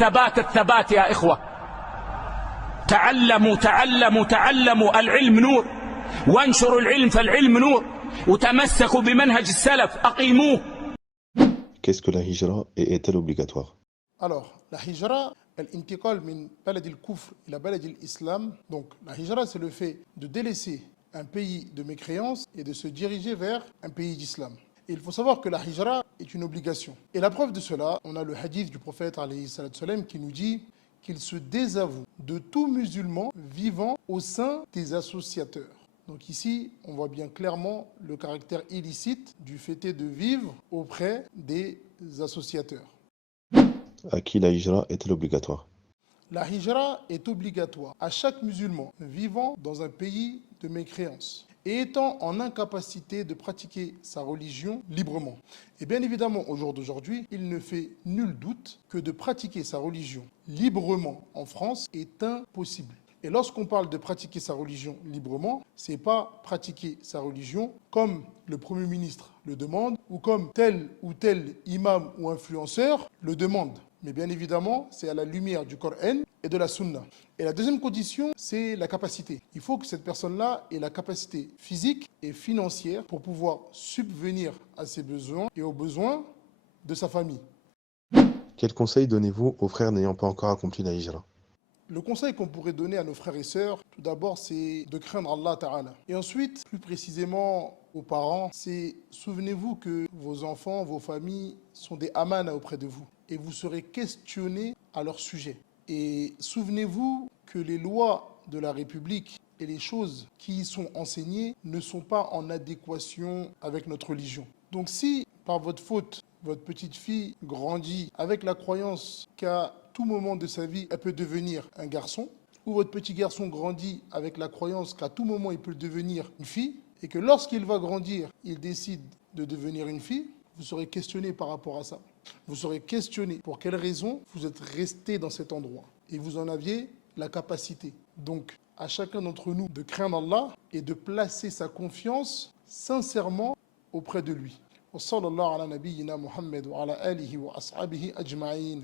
ثبات الثبات يا إخوة. تعلموا تعلموا تعلموا، العلم نور، وانشروا العلم فالعلم نور، وتمسكوا بمنهج السلف أقيموه. Qu'est-ce que la hijra et est-elle obligatoire? Alors, la hijra, الانتقال من بلد الكفر إلى بلد الإسلام. Donc, la hijra, c'est le fait de délaisser un pays de mécréance et de se diriger vers un pays d'islam. Et il faut savoir que la hijra est une obligation. Et la preuve de cela, on a le hadith du prophète alayhi salatu salam qui nous dit qu'il se désavoue de tout musulman vivant au sein des associateurs. Donc ici, on voit bien clairement le caractère illicite du fait de vivre auprès des associateurs. À qui la hijra est-elle obligatoire? La hijra est obligatoire à chaque musulman vivant dans un pays de mécréance et étant en incapacité de pratiquer sa religion librement. Et bien évidemment, au jour d'aujourd'hui, il ne fait nul doute que de pratiquer sa religion librement en France est impossible. Et lorsqu'on parle de pratiquer sa religion librement, ce n'est pas pratiquer sa religion comme le Premier ministre le demande ou comme tel ou tel imam ou influenceur le demande. Mais bien évidemment, c'est à la lumière du Coran et de la Sunna. Et la deuxième condition, c'est la capacité. Il faut que cette personne-là ait la capacité physique et financière pour pouvoir subvenir à ses besoins et aux besoins de sa famille. Quel conseil donnez-vous aux frères n'ayant pas encore accompli la hijra? Le conseil qu'on pourrait donner à nos frères et sœurs, tout d'abord, c'est de craindre Allah Ta'ala. Et ensuite, plus précisément aux parents, c'est souvenez-vous que vos enfants, vos familles sont des amana auprès de vous. Et vous serez questionnés à leur sujet. Et souvenez-vous que les lois de la République et les choses qui y sont enseignées ne sont pas en adéquation avec notre religion. Donc si, par votre faute, votre petite fille grandit avec la croyance qu'à tout moment de sa vie, elle peut devenir un garçon, ou votre petit garçon grandit avec la croyance qu'à tout moment, il peut devenir une fille, et que lorsqu'il va grandir, il décide de devenir une fille, vous serez questionné par rapport à ça. Vous serez questionné pour quelles raisons vous êtes resté dans cet endroit, et vous en aviez la capacité. Donc, à chacun d'entre nous de craindre Allah et de placer sa confiance sincèrement auprès de lui. وصلى الله على نبينا محمد وعلى آله وأصحابه أجمعين.